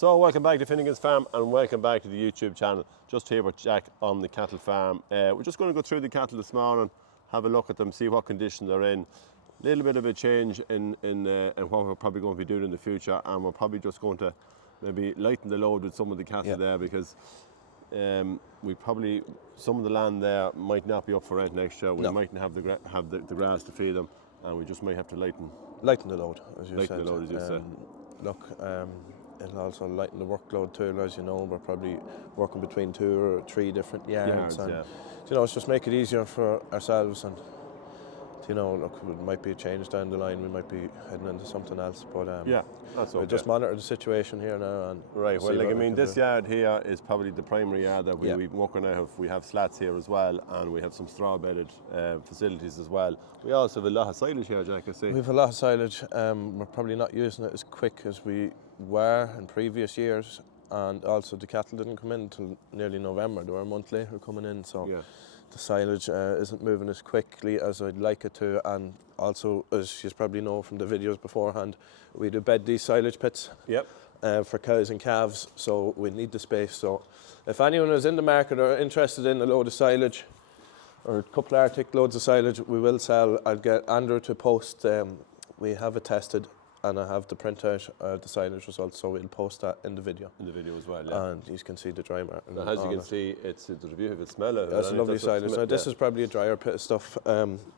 So welcome back to Finnegan's Farm and welcome back to the YouTube channel. Just here with Jack on the cattle farm. We're just going to go through the cattle this morning, have a look at them, see what condition they're in. A little bit of a change in what we're probably going to be doing in the future, and we're probably just going to maybe lighten the load with some of the cattle there, because we probably, some of the land there might not be up for rent next year. We mightn't have the grass to feed them, and we just might have to lighten the load, as you said. Lighten the load, as you said. Look, it'll also lighten the workload too. As you know, we're probably working between 2 or 3 different yards, and you know, it's just make it easier for ourselves. And you know, look, it might be a change down the line. We might be heading into something else, but that's okay. We'll just monitor the situation here now. And right. Well, like, I mean, this yard here is probably the primary yard that we've been working out of. We have slats here as well, and we have some straw bedded facilities as well. We also have a lot of silage here, Jack, I see. We have a lot of silage. We're probably not using it as quick as we were in previous years, and also the cattle didn't come in until nearly November. They were a month later coming in, so the silage isn't moving as quickly as I'd like it to. And also, as you probably know from the videos beforehand, we do bed these silage pits for cows and calves, so we need the space. So if anyone is in the market or interested in a load of silage or a couple of Arctic loads of silage, we will sell. I'll get Andrew to post, we have it tested, and I have the printout the silage results, so we'll post that in the video. In the video as well, and you can see the dry mark. Now, as you can see, it's a beautiful smell. It's a lovely silage. Now, this is probably a drier pit of stuff.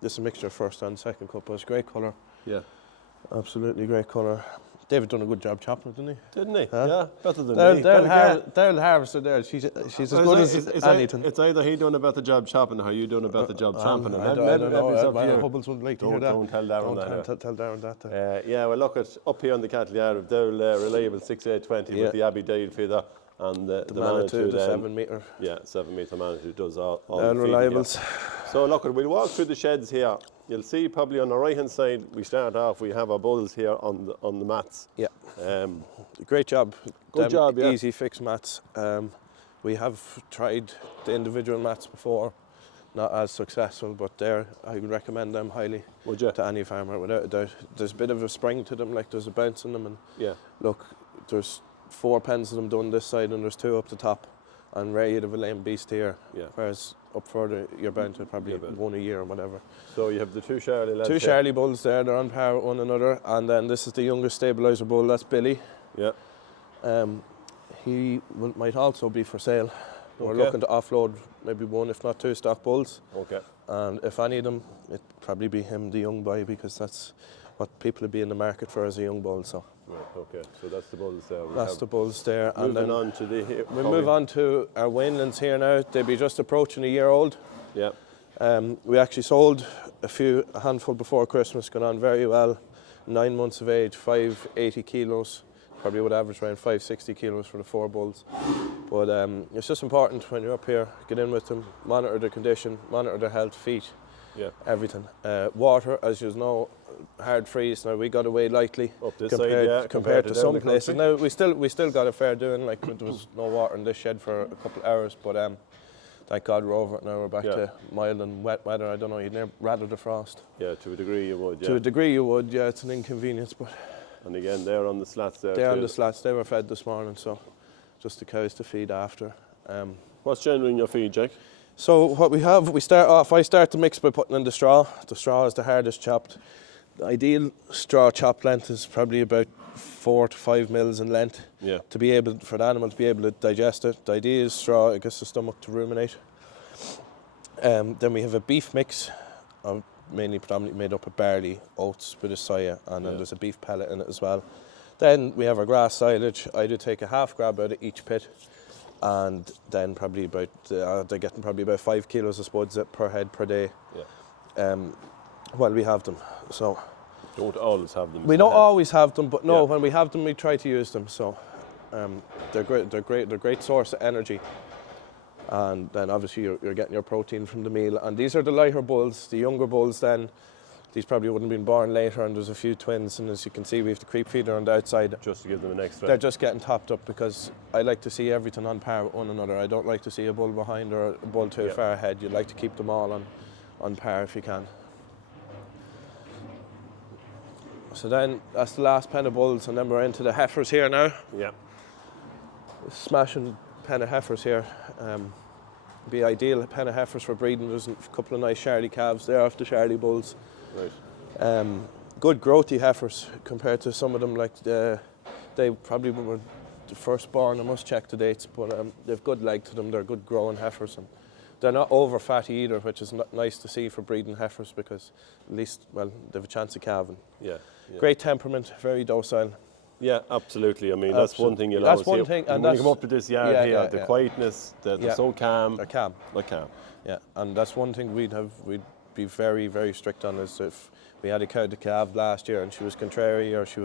This is a mixture of first and second cut, but it's great colour. Yeah. Absolutely great colour. David done a good job chopping it, didn't he? Didn't he? Yeah, better than me. Daryl harvested there. She's as good as anything. It's either he doing a better job chopping or you doing a better job chopping it. I don't know. Hubbles wouldn't like to hear that. Don't tell Darren that. Tell Darren that. Yeah, well, look, it's up here on the cattle yard of Daryl Reliable 6820 with the Abbey Dale feeder and the Manitou, the 7 metre. Yeah, 7 metre Manitou does all the Reliables. So look, we'll walk through the sheds here. You'll see probably on the right hand side, we start off, we have our bulls here on the mats. Yeah. Great job. Good job, yeah. Easy fix mats. We have tried the individual mats before, not as successful, but I would recommend them highly to any farmer, without a doubt. There's a bit of a spring to them, like there's a bounce in them, and look, there's 4 pens of them done this side and there's 2 up the top, and rare you'd have a lame beast here, whereas up further you're bound to probably 1 a year or whatever. So you have the 2 Charlie lads. 2 Charlie bulls there, they're on par with one another, and then this is the youngest stabiliser bull, that's Billy. Yeah. He might also be for sale. We're looking to offload maybe 1 if not 2 stock bulls. Okay. And if any of them, it'd probably be him, the young boy, because that's what people would be in the market for as a young bull. So. Right, okay, so that's the bulls there. That's the bulls there. And then on to we move on to our Weanlings here now. They'll be just approaching a year old. Yeah. We actually sold a handful before Christmas, gone on very well. 9 months of age, 580 kilos. Probably would average around 560 kilos for the 4 bulls. But it's just important when you're up here, get in with them, monitor their condition, monitor their health, feet, everything. Water, as you know, hard freeze. Now we got away lightly up this side, compared to some places. Now we still got a fair doing. Like there was no water in this shed for a couple of hours, but thank God we're over it now. We're back to mild and wet weather. I don't know, you'd rather the frost. Yeah, to a degree you would. Yeah. To a degree you would. Yeah, it's an inconvenience, but. And again, they're on the slats there. They're on the slats. They were fed this morning, so just the cows to feed after. What's generally in your feed, Jake? So what we have, I start the mix by putting in the straw. The straw is the hardest chopped. The ideal straw chop length is probably about 4 to 5 mils in length to be able, for the animal to be able to digest it. The idea is straw, it gets the stomach to ruminate. Then we have a beef mix, predominantly made up of barley, oats, bit of soya, and then there's a beef pellet in it as well. Then we have our grass silage. I do take a half grab out of each pit, and then probably about they're getting probably about 5 kilos of spuds per head per day. While we have them. So don't always have them. We don't always have them, but no, when we have them, we try to use them. So they're great. They're a great source of energy. And then obviously you're getting your protein from the meal. And these are the lighter bulls. The younger bulls then, these probably wouldn't have been born later, and there's a few twins, and as you can see we have the creep feeder on the outside. Just to give them an extra. They're just getting topped up, because I like to see everything on par with one another. I don't like to see a bull behind or a bull too far ahead. You'd like to keep them all on par if you can. So then that's the last pen of bulls, and then we're into the heifers here now. Yeah. Smashing pen of heifers here. Be ideal pen of heifers for breeding. There's a couple of nice Charlie calves there off the Charlie bulls. Right. Good growthy heifers compared to some of them, like they probably were the firstborn. I must check the dates, but they've good leg to them. They're good growing heifers, and they're not over fatty either, which is nice to see for breeding heifers, because at least, well, they have a chance of calving. Yeah. Great temperament, very docile. Yeah, absolutely. I mean, that's one thing you'll That's always one see. thing, and when you come up to this yard here, the quietness, they're so calm. They're calm. They're calm. Yeah, and that's one thing we'd be very, very strict on, is if we had a cow to calve last year and she was contrary or she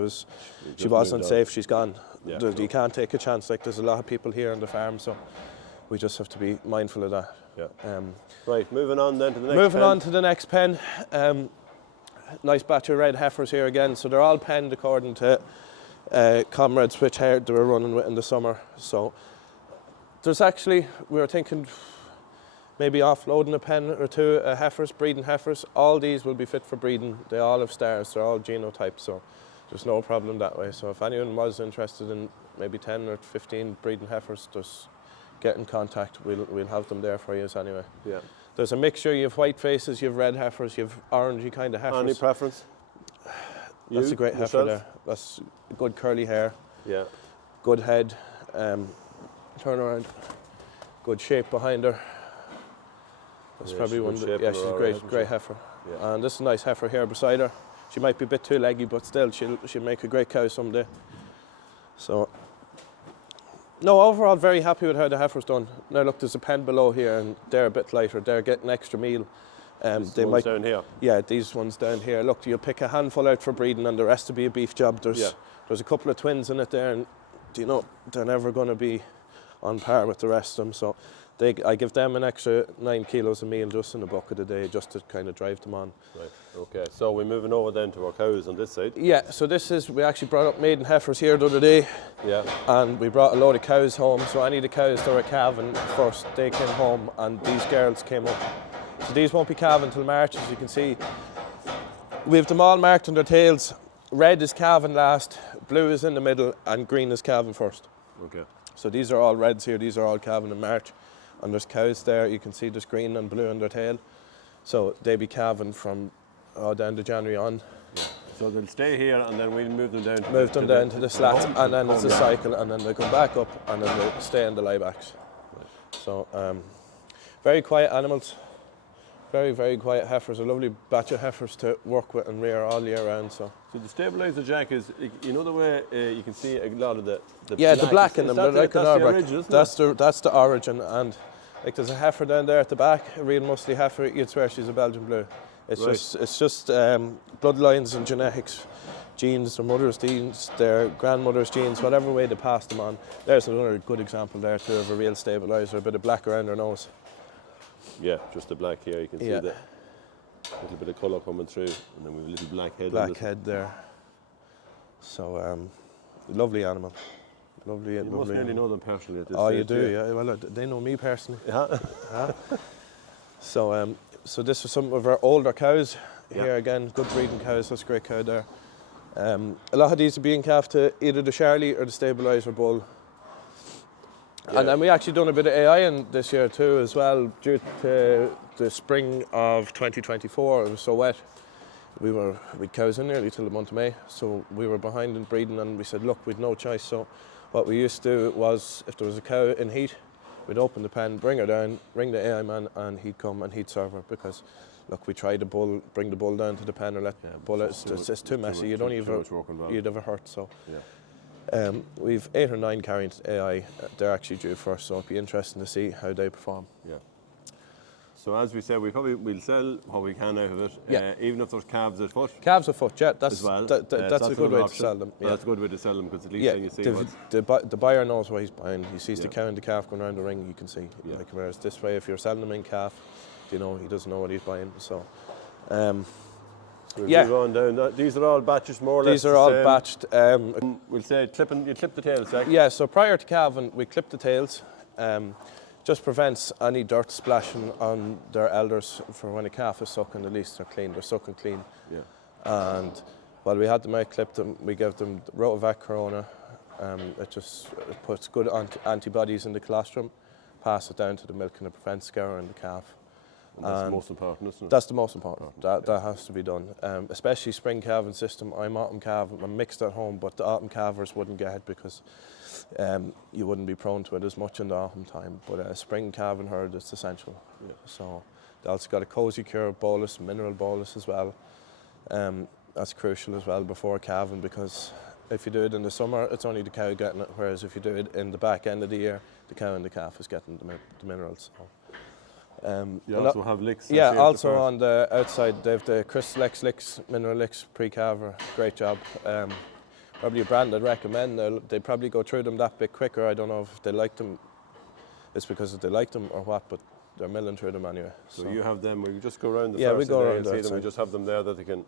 wasn't safe, she's gone. Yeah. You can't take a chance. Like, there's a lot of people here on the farm, so we just have to be mindful of that. Yeah. Right, moving on then to the next Moving on to the next pen. Nice batch of red heifers here again. So they're all penned according to comrades which herd they were running with in the summer. So there's actually, we were thinking maybe offloading a pen or two of heifers, breeding heifers. All these will be fit for breeding. They all have stars, they're all genotypes, so there's no problem that way. So if anyone was interested in maybe 10 or 15 breeding heifers, just get in contact. We'll have them there for you anyway. Yeah. There's a mixture. You have white faces, you have red heifers, you have orangey kind of heifers. Any preference? That's a great heifer there. That's good curly hair. Yeah. Good head. Turn around. Good shape behind her. That's probably one. She's a great heifer. Yeah. And this is a nice heifer here beside her. She might be a bit too leggy, but still, she'll make a great cow someday. So, no, overall, very happy with how the heifer's done. Now look, there's a pen below here, and they're a bit lighter. They're getting extra meal. They might down here. Yeah, these ones down here. Look, you'll pick a handful out for breeding, and the rest will be a beef job. There's a couple of twins in it there, and they're never going to be on par with the rest of them. So I give them an extra 9 kilos of meal just in a bucket a day, just to kind of drive them on. Right. Okay. So we're moving over then to our cows on this side. Yeah. So we actually brought up maiden heifers here the other day. Yeah. And we brought a load of cows home. So any of the cows that were calving first, they came home, and these girls came up. So these won't be calving until March, as you can see. We have them all marked on their tails. Red is calving last, blue is in the middle, and green is calving first. Okay. So these are all reds here. These are all calving in March. And there's cows there. You can see there's green and blue on their tail. So they'll be calving from down to January on. Yeah. So they'll stay here, and then we'll move them down to the slats, and then it's a cycle, and then they come back up, and then they stay in the laybacks. Right. So very quiet animals. Very, very quiet heifers. A lovely batch of heifers to work with and rear all year round. So the stabiliser, Jack, is, you know, the way you can see a lot of the the black in them. They're like an origin, that's the origin. And like, there's a heifer down there at the back, a real muscly heifer. You'd swear she's a Belgian blue. It's just bloodlines and genetics, genes, their mother's genes, their grandmother's genes, whatever way they pass them on. There's another good example there too of a real stabiliser. A bit of black around her nose. Yeah, just the black here. You can see the little bit of colour coming through, and then we have a little black head. Black head there. So, lovely animal. Lovely. You must nearly know them personally at this stage. Oh, you do, yeah. Well, they know me personally. Yeah. So, so this is some of our older cows. Here again, good breeding cows. That's a great cow there. A lot of these are being calved to either the Charlie or the stabiliser bull. Yeah. And then we actually done a bit of AI in this year too as well, due to the spring of 2024. It was so wet. We'd cows in nearly till the month of May, so we were behind in breeding, and we said, look, we'd no choice. So what we used to do was, if there was a cow in heat, we'd open the pen, bring her down, ring the AI man, and he'd come and he'd serve her, because look, we tried bring the bull down to the pen or let the bull out. It's too messy. You'd have a hurt. So. Yeah. We've 8 or 9 carrying AI. They're actually due first, so it'll be interesting to see how they perform. Yeah. So as we said, we'll sell what we can out of it. Yeah. Even if there's calves at foot. Calves at foot, yeah. That's well. That's a good way to sell them. Yeah. That's a good way to sell them, because at least then you see the buyer knows what he's buying. He sees the cow and the calf going around the ring. You can see. Yeah. Like, whereas this way, if you're selling them in calf, he doesn't know what he's buying. So. Move on down. These are all batches, more or less. These are all batched. We'll say you clip the tails, Jack. Yeah, so prior to calving, we clip the tails. Just prevents any dirt splashing on their elders for when a calf is sucking. At least they're clean. They're sucking clean. Yeah. And while we had them out, clipped them, we gave them Rotovac Corona, It puts good antibodies in the colostrum, pass it down to the milk, and it prevents scour in the calf. And that's the most important, isn't it? That's the most important. That has to be done. Especially spring calving system. I'm autumn calving. I'm mixed at home, but the autumn calvers wouldn't get it because you wouldn't be prone to it as much in the autumn time. But spring calving herd, it's essential. Yeah. So they also got a cozy cure bolus, mineral bolus as well. That's crucial as well before calving, because if you do it in the summer, it's only the cow getting it, whereas if you do it in the back end of the year, the cow and the calf is getting the minerals. So. You also have licks? Yeah, also on the outside, they have the Crystal X licks, mineral licks, pre-calver. Great job. Probably a brand I'd recommend. They probably go through them that bit quicker. I don't know if they like them, it's because they like them or what, but they're milling through them anyway. So you have them, we just go around the yeah, we go around and see them. We just have them there that they can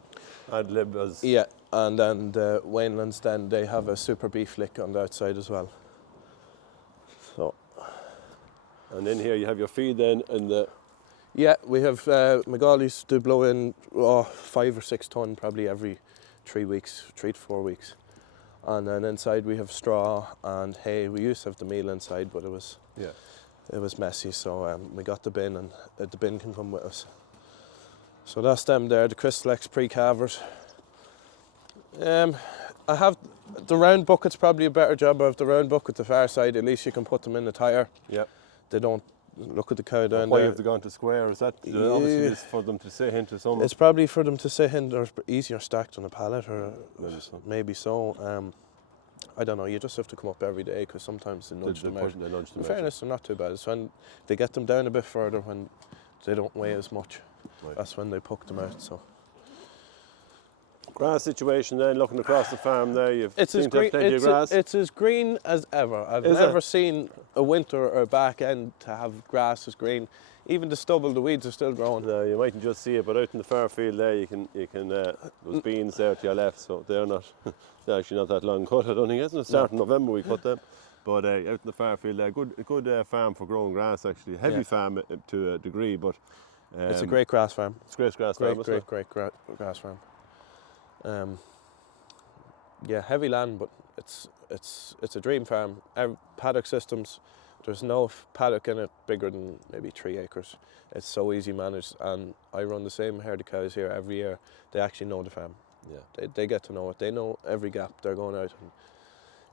ad lib as. Yeah, and then the Weanlings, then they have a super beef lick on the outside as well. So. And in here you have your feed then, and the. Yeah, we have Magalies do blow in 5 or 6 ton probably every 3 weeks, 3 to 4 weeks. And then inside we have straw and hay. We used to have the meal inside, but it was messy, so we got the bin, and the bin can come with us. So that's them there, the Crystal X pre-calvers. I have the round bucket's probably a better job. I have the round bucket the far side, at least you can put them in the tyre. Yeah. They don't look at the cow down why there. have they gone to square? Is that obviously it's for them to sit into some? It's probably for them to sit in, or easier stacked on a pallet, or maybe so. I don't know, you just have to come up every day because sometimes they nudge them out. In fairness, they're not too bad. It's when they get them down a bit further when they don't weigh as much. Right. That's when they puck them out. So. Grass situation then, looking across the farm there, you've seen plenty of grass. It's as green as ever. I've never seen a winter or back end to have grass as green. Even the stubble, the weeds are still growing. No, you mightn't just see it, but out in the far field there, you can those beans there to your left, so they're actually not that long cut. I don't think, isn't it? Start in November we cut them, but out in the far field there, good farm for growing grass actually. Heavy farm to a degree, but it's a great grass farm. It's a great grass farm. Great grass farm. Yeah, heavy land, but it's a dream farm. Paddock systems. There's no paddock in it bigger than maybe 3 acres. It's so easy managed, and I run the same herd of cows here every year. They actually know the farm. Yeah. They get to know it. They know every gap they're going out. And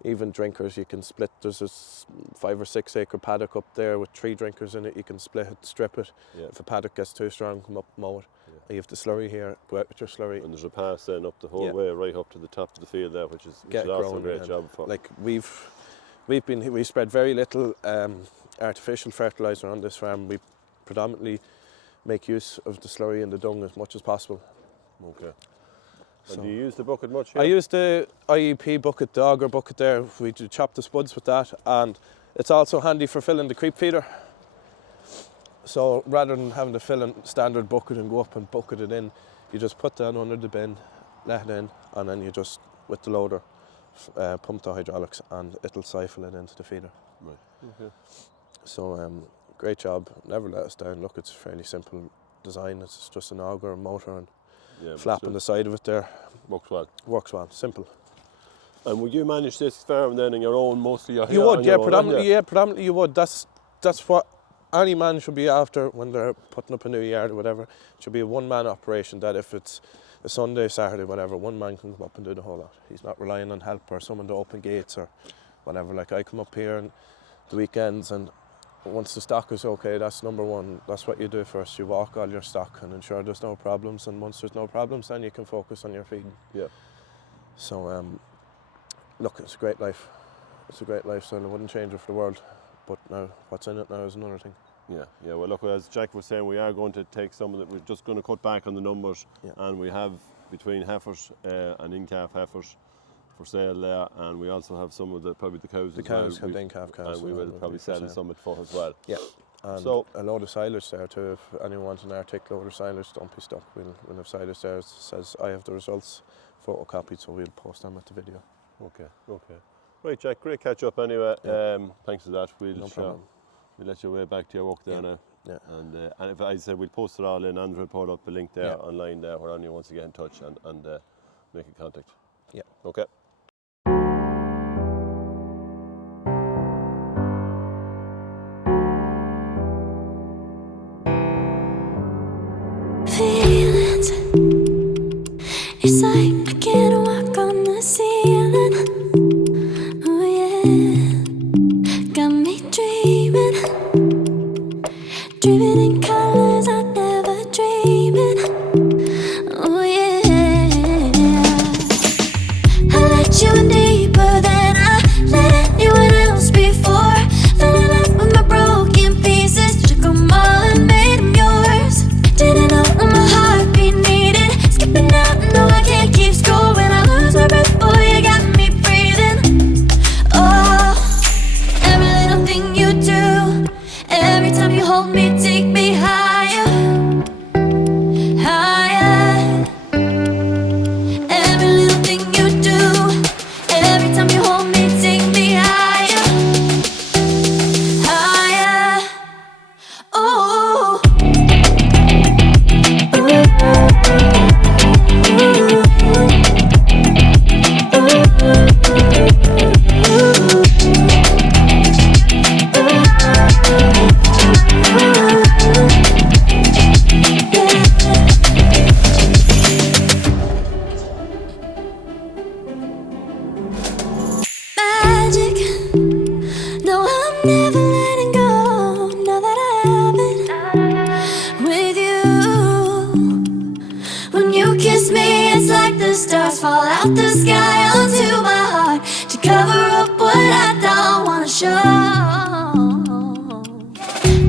even drinkers, you can split. There's this 5 or 6 acre paddock up there with 3 drinkers in it. You can split it, strip it. Yeah. If a paddock gets too strong, come up, mow it. Yeah. You have the slurry here. Go out with your slurry. And there's a pass then up the whole way, right up to the top of the field there, which is also a great job for. Like we spread very little artificial fertiliser on this farm. We predominantly make use of the slurry and the dung as much as possible. Okay. And do you use the bucket much here? I use the IEP bucket, the auger bucket there. We do chop the spuds with that, and it's also handy for filling the creep feeder. So rather than having to fill a standard bucket and go up and bucket it in, you just put that under the bin, let it in, and then you just, with the loader, pump the hydraulics and it'll siphon it into the feeder. Right. Okay. So great job, never let us down. Look, it's a fairly simple design. It's just an auger, a motor, and flap on the side of it there. Works well. Works well, simple. And would you manage this farm then on your own mostly? You would, predominantly you would. That's what any man should be after when they're putting up a new yard or whatever. It should be a one-man operation, that if it's a Sunday, Saturday, whatever, one man can come up and do the whole lot. He's not relying on help or someone to open gates or whatever. Like, I come up here on the weekends, and once the stock is okay, that's number one. That's what you do first. You walk all your stock and ensure there's no problems, and once there's no problems, then you can focus on your feeding. Yeah. So, look, it's a great life. It's a great lifestyle. I wouldn't change it for the world. But now, what's in it now is another thing. Yeah. Well, look, as Jack was saying, we are going to take some of it. We're just going to cut back on the numbers, and we have between heifers and in-calf heifers for sale there, and we also have some of probably the cows. The cows have the in-calf cows, and we will probably sell some at foot as well. Yeah. And so a load of silage there too. If anyone wants an Arctic load of silage, don't be stuck. We'll have silage there. It says I have the results photocopied, so we'll post them at the video. Okay. Right, Jack, great catch up anyway. Yeah. Thanks for that. We'll let you way back to your work there now. Yeah. And if I said we'll post it all in, Andrew will put up a link there online there where anyone wants to get in touch and make a contact. Yeah. Okay. out the sky onto my heart to cover up what I don't wanna show.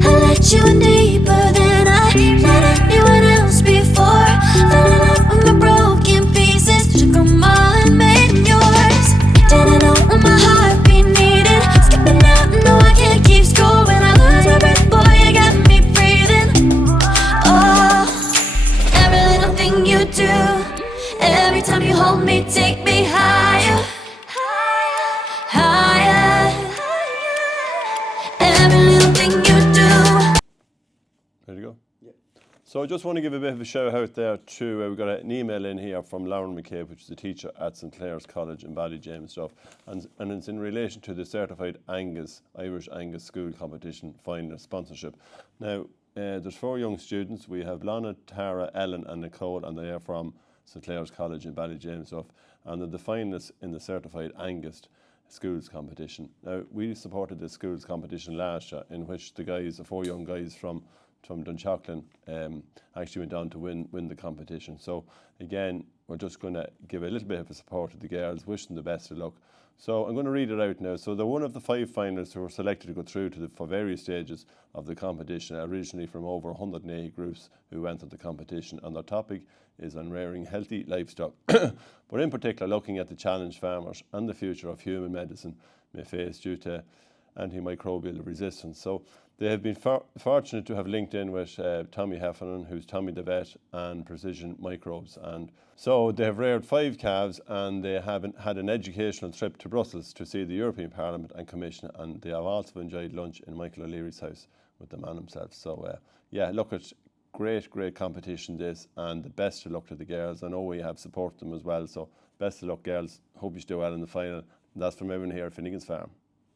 I let you in deeper than I let anyone else before. Fell in love with my broken pieces, took them all and made them yours. Didn't know what my heartbeat needed, skipping out, no I can't keep score. When I lose my breath, boy, you got me breathing. Oh, every little thing you do, every time you hold me, take me higher, higher. Every little thing you do. Ready to go? Yeah. So I just want to give a bit of a shout out there to, we got an email in here from Lauren McCabe, which is a teacher at St Clare's College in Ballyjamesduff, and it's in relation to the certified Angus, Irish Angus School Competition final sponsorship. Now, there's 4 young students. We have Blathnaid, Tara, Ellen and Nicole, and they are from St Clare's College in Ballyjamesduff, and they're the finalists in the certified Angus schools competition. Now, we supported this schools competition last year, in which the guys, the 4 young guys from Dunshaughlin, actually went on to win the competition. So again, we're just going to give a little bit of a support to the girls, wish them the best of luck. So I'm going to read it out now. So they're one of the 5 finalists who were selected to go through to for various stages of the competition, originally from over 180 groups who went to the competition, and their topic is on rearing healthy livestock, but in particular looking at the challenge farmers and the future of human medicine may face due to antimicrobial resistance. So they have been fortunate to have linked in with Tommy Heffernan, who's Tommy the Vet, and Precision Microbes. And so they have reared 5 calves, and they have had an educational trip to Brussels to see the European Parliament and Commission, and they have also enjoyed lunch in Michael O'Leary's house with the man himself. So yeah, look, it's great competition this, and the best of luck to the girls. I know we have supported them as well, so best of luck girls. Hope you do well in the final. And that's from everyone here at Finnegan's Farm.